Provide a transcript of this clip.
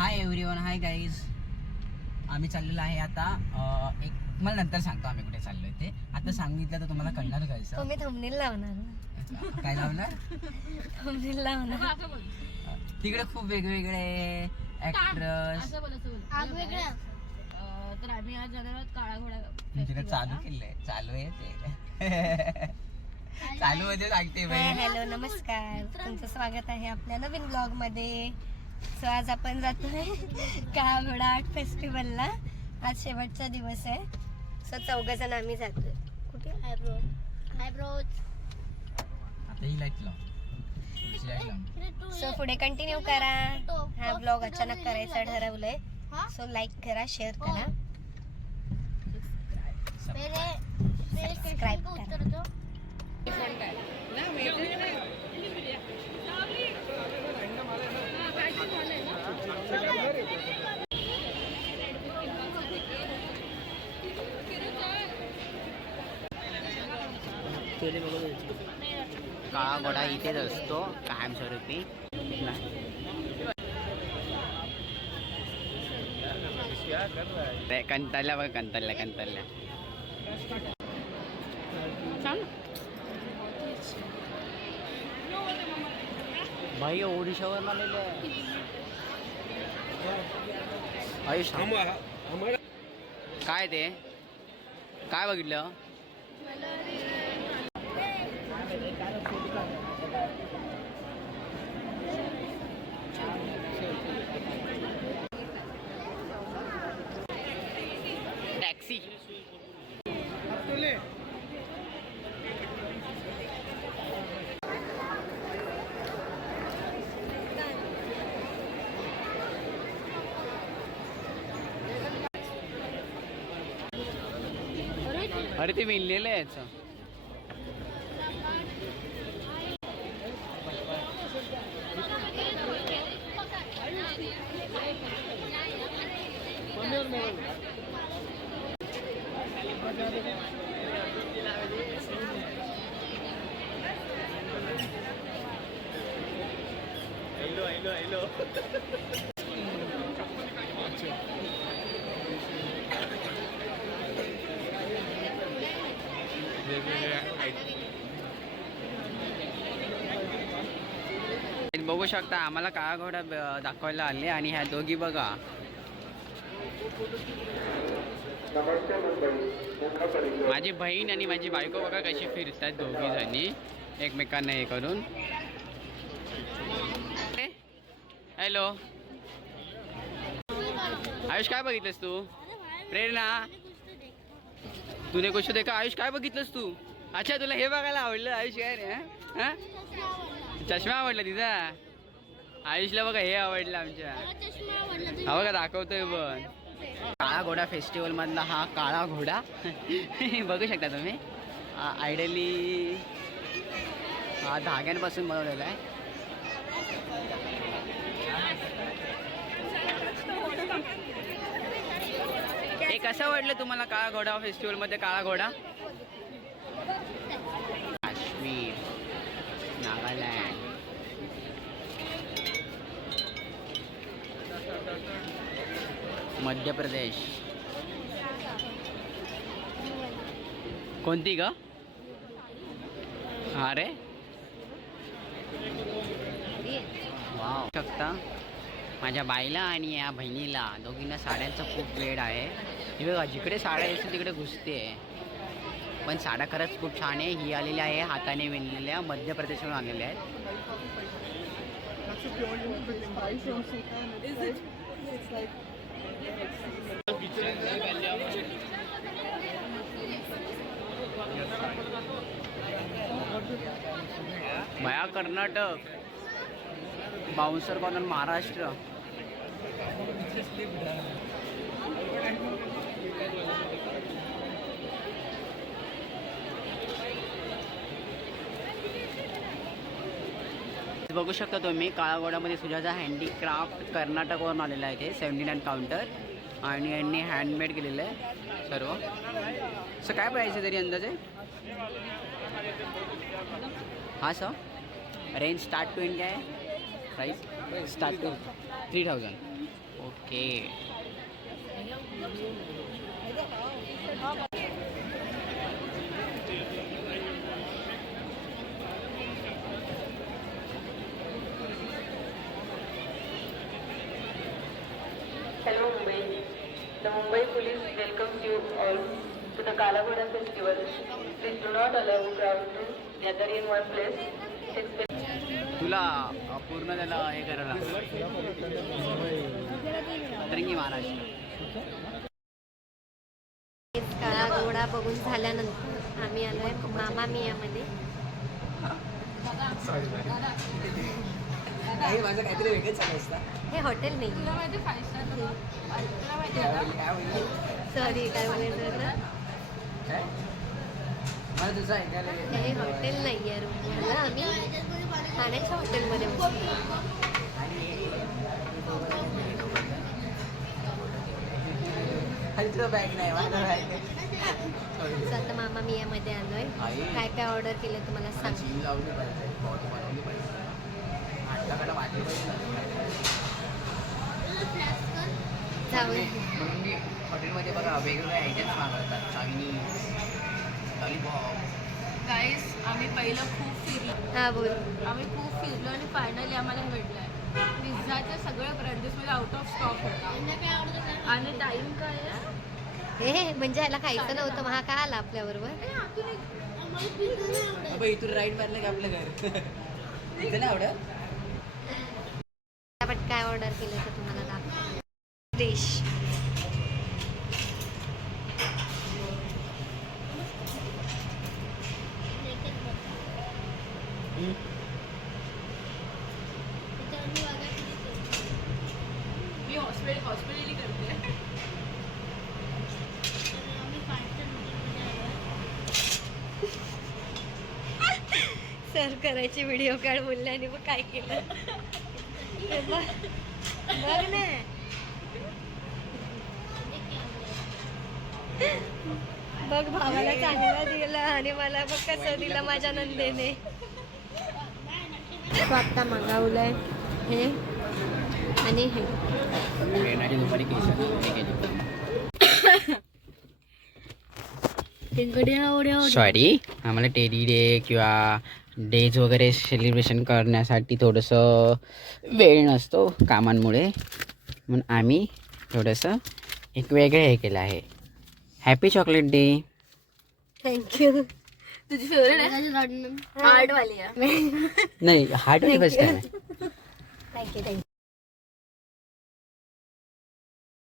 Hi everyone, hi guys. आम्ही चाललेलो आहे आता एक मला नंतर सांगतो आम्ही कुठे चाललोय ते. आता सांगितलं तर तुम्हाला कळणार कसं. तुम्ही थंबनेल लावणार ना? काय लावणार? थंबनेल लावणार. तिकडे खूप वेगवेगळे ऍक्ट्रेस तर आम्ही आज जाणार आहोत काळा घोडा. तिकडे चालू केलंय, चालू आहे ते. चालू मध्ये सांगते बाई. हॅलो, नमस्कार. तुमचं स्वागत आहे आपल्या नवीन ब्लॉग मध्ये. सो आज आपण जातोय काळा घोडा आर्ट फेस्टिवलला. आज शेवटचा दिवस आहे. सो 4 जण आम्ही जातोय. कुठे? आयब्रोज. आता ही लाईट लाव. ही लाईट लाव. सो पुढे कंटिन्यू करा. हा ब्लॉग अचानक करायचा ठरवलंय. सो लाईक करा, शेअर करा, सबस्क्राईब करा. काळा घोडा इथेच असतो कायमस्वरूपी. कंतरला बघ, कंतरला भाई ओडिशावर आलेले आयुष. काय ते काय बघितलं? टॅक्सी. अरे ते विणलेलं आहे याचं. हॅलो बघू शकता आम्हाला काळा घोडा दाखवायला आले आणि ह्या दोघी बघा. माझी बहीण आणि माझी बायको बघा कशी फिरतात दोघी जणी एकमेकांना हे करून. हॅलो आयुष, काय बघितलंस तू? प्रेरणा, तूने कुछ देखा? आयुष, काय बघितलंस तू? अच्छा, तुला हे बघायला आवडलं आयुष? काय रे? हा, चष्मा आवडला तिचा? आयुषला बघा हे आवडलं आमच्या. हा बघा दाखवतोय पण. काळा घोडा फेस्टिवल मधला हा काळा घोडा बघू शकता तुम्ही. आयडियली हा धाग्यांपासून बनवलेला आहे. हे कसं वाटलं तुम्हाला काळा घोडा फेस्टिवल मध्ये? काळा घोडा काश्मीर, नागालँड, मध्य प्रदेश. कोणती ग? अरे वाव. शकता माझ्या बाईला आणि या बहिणीला दोघींना साड्यांचा खूप वेळ आहे. ही बघा, जिकडे साड्या असतील तिकडे घुसते. पण साड्या खरंच खूप छान आहे. ही आलेली आहे हाताने विणलेल्या, मध्य प्रदेशवरून आलेल्या आहेत. भया कर्नाटक, बाउन्सर कॉर्नर महाराष्ट्र. बघू शकता तुम्ही काळा घोड्यामध्ये सुजाता हँडीक्राफ्ट कर्नाटकवरून आलेला आहे. ते 79 काउंटर आणि यांनी हँडमेड केलेलं आहे सर्व. सर काय प्राईस आहे तरी अंदाजे? हाँ सर, रेंज स्टार्ट टू इनका है price? Start to 3000. Okay. Hello Mumbai. The Mumbai Police welcomes you all to the Kala Ghoda festival. Please do not allow crowd to gather in one place. तुला पूर्ण त्याला हे करायला तरंगी महाराष्ट्र. काळा घोडा बघून झाल्यानंतर आम्ही आलोय मामा मियामध्ये. माझं काहीतरी वेगळंच चालू असतं. हे हॉटेल नाही, सॉरी काय बोलायचं होतं, मला तुझं ऐकायला हे हॉटेल नाही आहे रूम. आम्ही ठाण्याच्या हॉटेलमध्ये बसलो. आणि तुला बॅग नाही माझं बॅग So आता मामा मियामध्ये आलोय. काय काय ऑर्डर केलं तुम्हाला सांग. जीव लावली पाहिजे, बॉडी बनवली पाहिजे, आटकाकडे वाटली पाहिजे. जाऊ म्हणून मी हॉटेलमध्ये बघा वेगवेगळे आयटम्स मागवतात. Chinese, lollipop. गाईस आम्ही पहिलं खूप फिरलो. हा बोल. आम्ही खूप फिरलो आणि फायनली आम्हाला हे भेटलंय. पिझ्झाच्या सगळ्या ब्रँडेसमध्ये आउट ऑफ स्टॉक होता आणि टाइम काय आहे? हे म्हणजे ह्याला खायचं नव्हतं, मग हा का आला आपल्याबरोबर. बाबा इथून राईट मारलं की आपलं घर इथं नाही आवडत. आपण काय ऑर्डर केलं तर तुम्हाला दाखव. डिश मी हॉस्पिटली करते. सर्व करायची व्हिडिओ काढ बोलले आणि मग काय केलं. हे बघ बघ ना, बघ भावाला चांगला दिलं आणि मला बघ कसं दिलं माझ्या नंदेने. तो आत्ता मागवलंय हे आणि हे. येणारी दुपारी केली. सॉरी, आम्हाला टेडी डे किंवा डेज वगैरे सेलिब्रेशन करण्यासाठी थोडंसं वेळ नसतो कामांमुळे, म्हणून आम्ही थोडंसं एक वेगळं हे केलं आहे. Happy chocolate day. थँक्यू. तुझी फेवरेट आहे हार्ड वाली आहे. नाही, हार्ट फर्स्ट आहे. Thank you thank you.